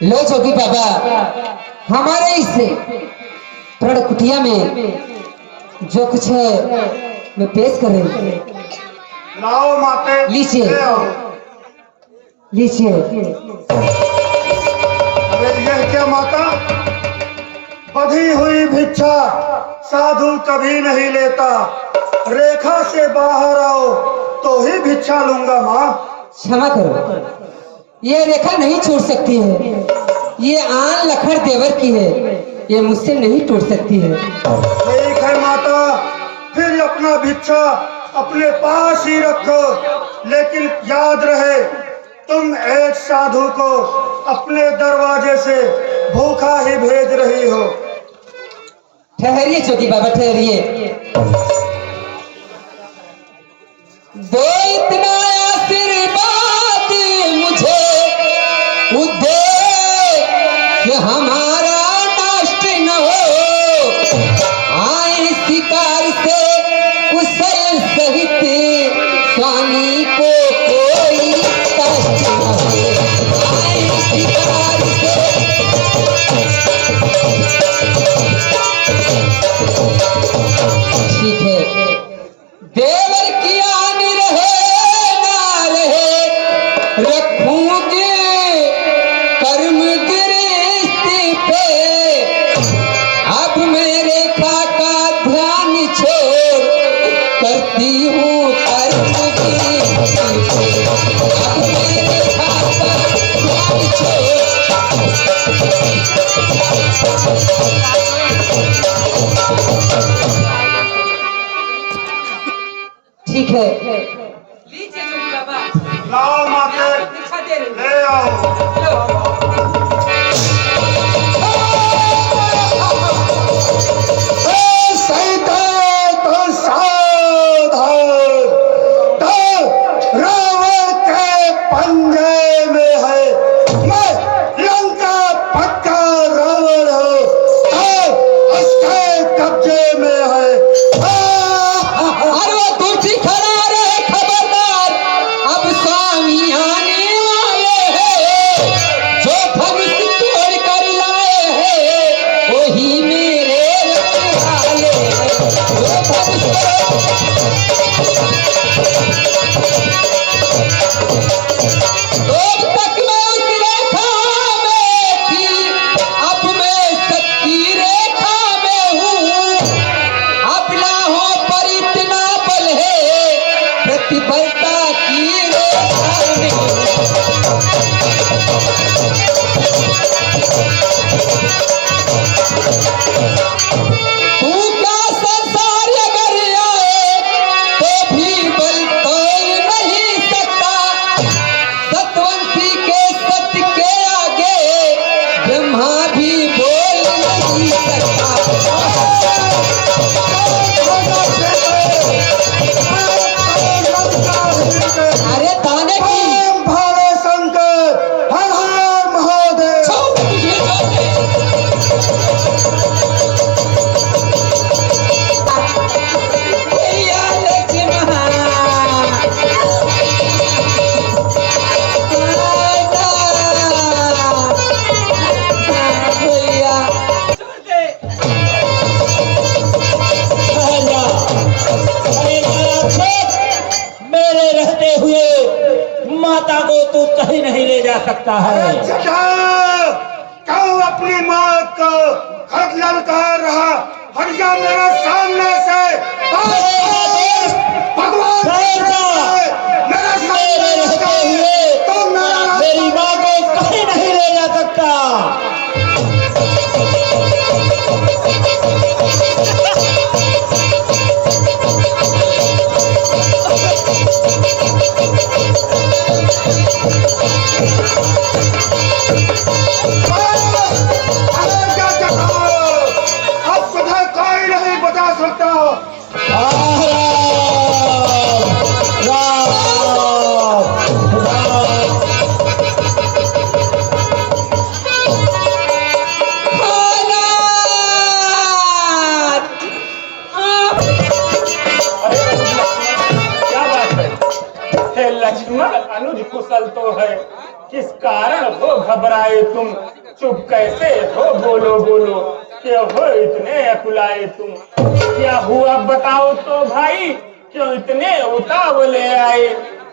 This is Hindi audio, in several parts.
लो जोगी बाबा, हमारे इस प्रण कुटिया में जो कुछ है मैं पेश कर रही हूँ। लाओ माते, लीजिए ले आओ। लीजिए। अरे यह क्या माता, बधी हुई भिक्षा साधु कभी नहीं लेता। रेखा से बाहर आओ तो ही भिक्षा लूंगा माँ। क्षमा करो, ये रेखा नहीं छोड़ सकती है। ये आन लखड़ देवर की है, ये मुझसे नहीं टूट सकती है। ठीक है माता, फिर अपना भिक्षा अपने पास ही रखो, लेकिन याद रहे तुम एक साधु को अपने दरवाजे से भूखा ही भेज रही हो। ठहरिए जोगी बाबा, ठहरिए। दो इतना आशीर्वाद मुझे, उद्देश्य हमारा नष्ट न हो। आए शिकार से कुशल सहित, स्वामी को कोई कष्ट न हो। आए शिकार से ठीक है। देवर की आन रहे ना रहे, रखूंगे कर्म दृष्टि पे। अब मैं रेखा का ध्यान छोड़ करती हूँ कर्म दृष्टि पे। अब मैं रेखा का ध्यान छोड़। ठीक है, लीजिए जोगी बाबा। लाओ माते, भिक्षा दे रही हूँ। ले आओ। रावण के पंजे में है, मैं लंका पक्का रावण हूँ। उसके कब्जे में है। अरे वो तुलसी खड़ा रहे, खबरदार, अब स्वामी आने वाले हैं। जो भविष्य तोड़ कर लाए हैं, वही मेरे रखवाले हैं। जो भविष्य तब तक मैं उस रेखा में थी, अब मैं सत्य रेखा में हूँ। अपना हो पर इतना बल है, प्रतिबलता की रेखा में। तू क्या संसार अगर आए, तो भी बल तोल नहीं सकता। सतवंशी के सत्य के आगे, ब्रह्मा भी बोल नहीं सकता। अरे ताने की ओम भोले शंकर, हर हर महादेव। छोड़ तुझे जोते। भैया लक्ष्मण, भैया मेरे रहते हुए माता को तू कहीं नहीं ले जा सकता है। क्यों अपनी मौत को खत ललकार रहा? हट जा मेरे सामने से। भगवान मेरे सामने रहते हुए तुम मेरा मेरी माँ को कहीं नहीं ले जा सकता। अरे क्या चढ़ाओ? अब तुझे कोई नहीं बचा सकता। राम राम राम। क्या बात है? हे लक्ष्मण, अनुज कुशल तो है, किस कारण हो घबराए तुम, चुप कैसे हो, बोलो बोलो, क्यों हो इतने अकुलाए तुम। क्या हुआ बताओ तो भाई, क्यों इतने उतावले आए,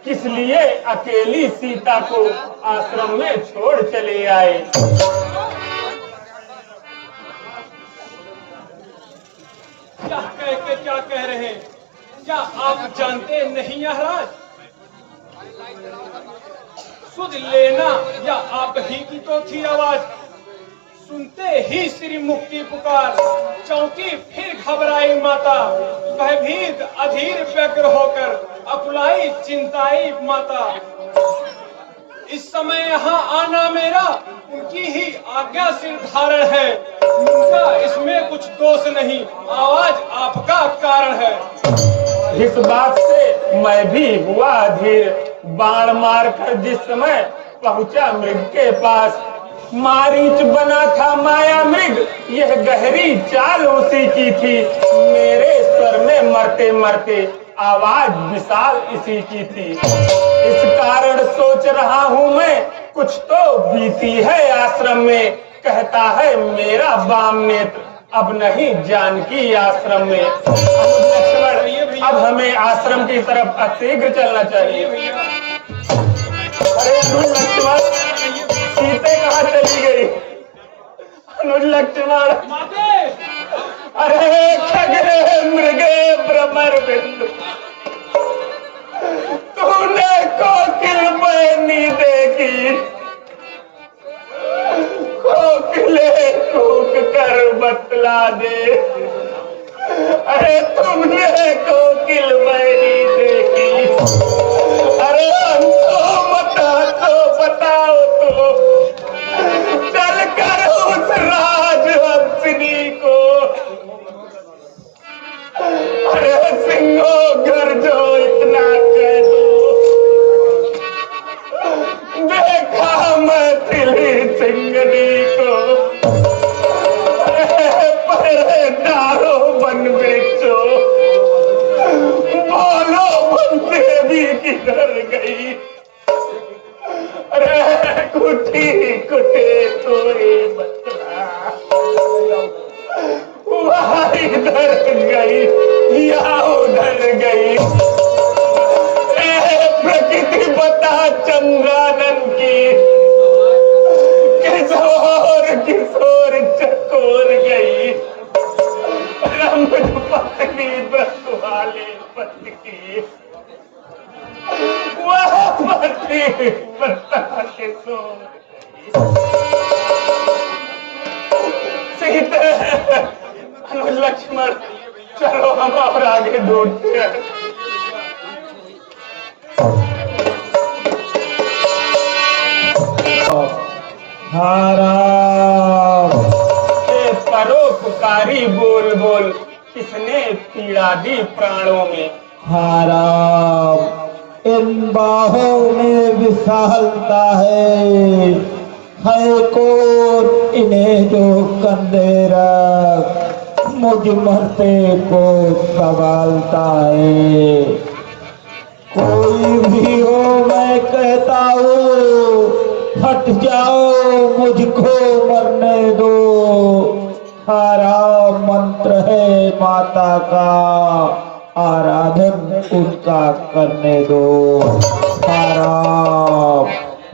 किस लिए अकेली सीता को आश्रम में छोड़ चले आए। क्या कह के क्या कह रहे हैं, क्या आप जानते नहीं यह राज। सुध लेना या आप ही की तो थी आवाज, सुनते ही श्री मुक्ति पुकार, चौंकी फिर घबराई माता, भयभीत अधीर व्यग्र होकर अकुलाई चिंताई माता। इस समय यहाँ आना मेरा उनकी ही आज्ञा सिर धारण है, उनका इसमें कुछ दोष नहीं, आवाज आपका कारण है। इस बात से मैं भी हुआ अधीर, बाण मार कर जिस समय पहुंचा मृग के पास, मारीच बना था माया मृग, यह गहरी चाल उसी की थी, मेरे स्वर में मरते मरते आवाज विशाल इसी की थी। इस कारण सोच रहा हूँ मैं, कुछ तो बीती है आश्रम में, कहता है मेरा वाम नेत्र अब नहीं जानकी आश्रम में। लक्ष्मण, अब हमें आश्रम की तरफ अतिशीघ्र चलना चाहिए। अरे अनुज लक्ष्मण, सीते कहाँ चली गई। अनुज लक्ष्मण, अरे खगरे मृगे भ्रमर बिंदु, तूने कोकिल बहनी देखी, कोकिले कूक कर बतला दे। अरे तुमने कोकिल बहनी देखी, अरे हम तो बताओ तो, चल कर उस राजहंसिनी को, अरे सिंहो घर जो इतना कह दो, देखा मैथिली सिंगनी को, अरे पहरेदारो बन बेचो, बोलो बंदेवी किधर गई। अरे कुटी कुटे कोई बतला, वहाँ इधर गई या उधर गई। प्रकृति बता चंद्रानन की, किशोर किशोर चकोर गई, रंग पत्नी व्रत वाले पति की, वह पति बता किशोर। सीते, अनुज लक्ष्मण, चलो हम और आगे ढूंढते हैं। परोपकारी बोल बोल, किसने पीड़ा दी प्राणों में। राम, इन बाहों में विशालता है कौन इन्हें जो कंधे रख मुझ मरते को संभालता है। कोई भी हो मैं कहता हूँ, हट जाओ मुझको मरने दो, हरा मंत्र है माता का, आराधन उनका करने दो। हराम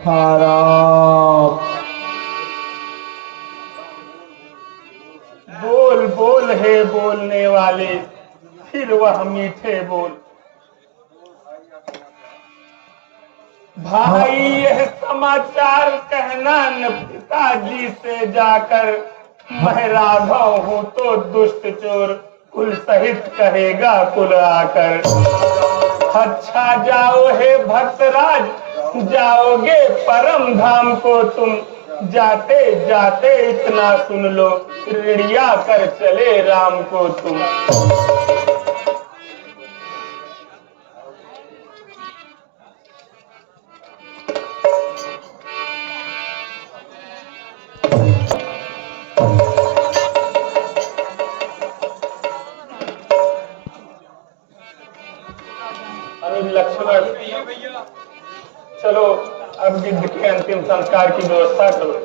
हराम। बोल बोल है बोलने वाले, फिर वह मीठे बोल। भाई यह समाचार कहना न पिताजी से जाकर, मैं राघव हूँ तो दुष्ट चोर कुल सहित कहेगा कुल आकर। अच्छा जाओ हे भक्तराज, जाओगे परम धाम को तुम, जाते जाते इतना सुन लो, ऋणिया कर चले राम को तुम। अनुज लक्ष्मण, चलो अब गिद्ध के अंतिम संस्कार की व्यवस्था करो।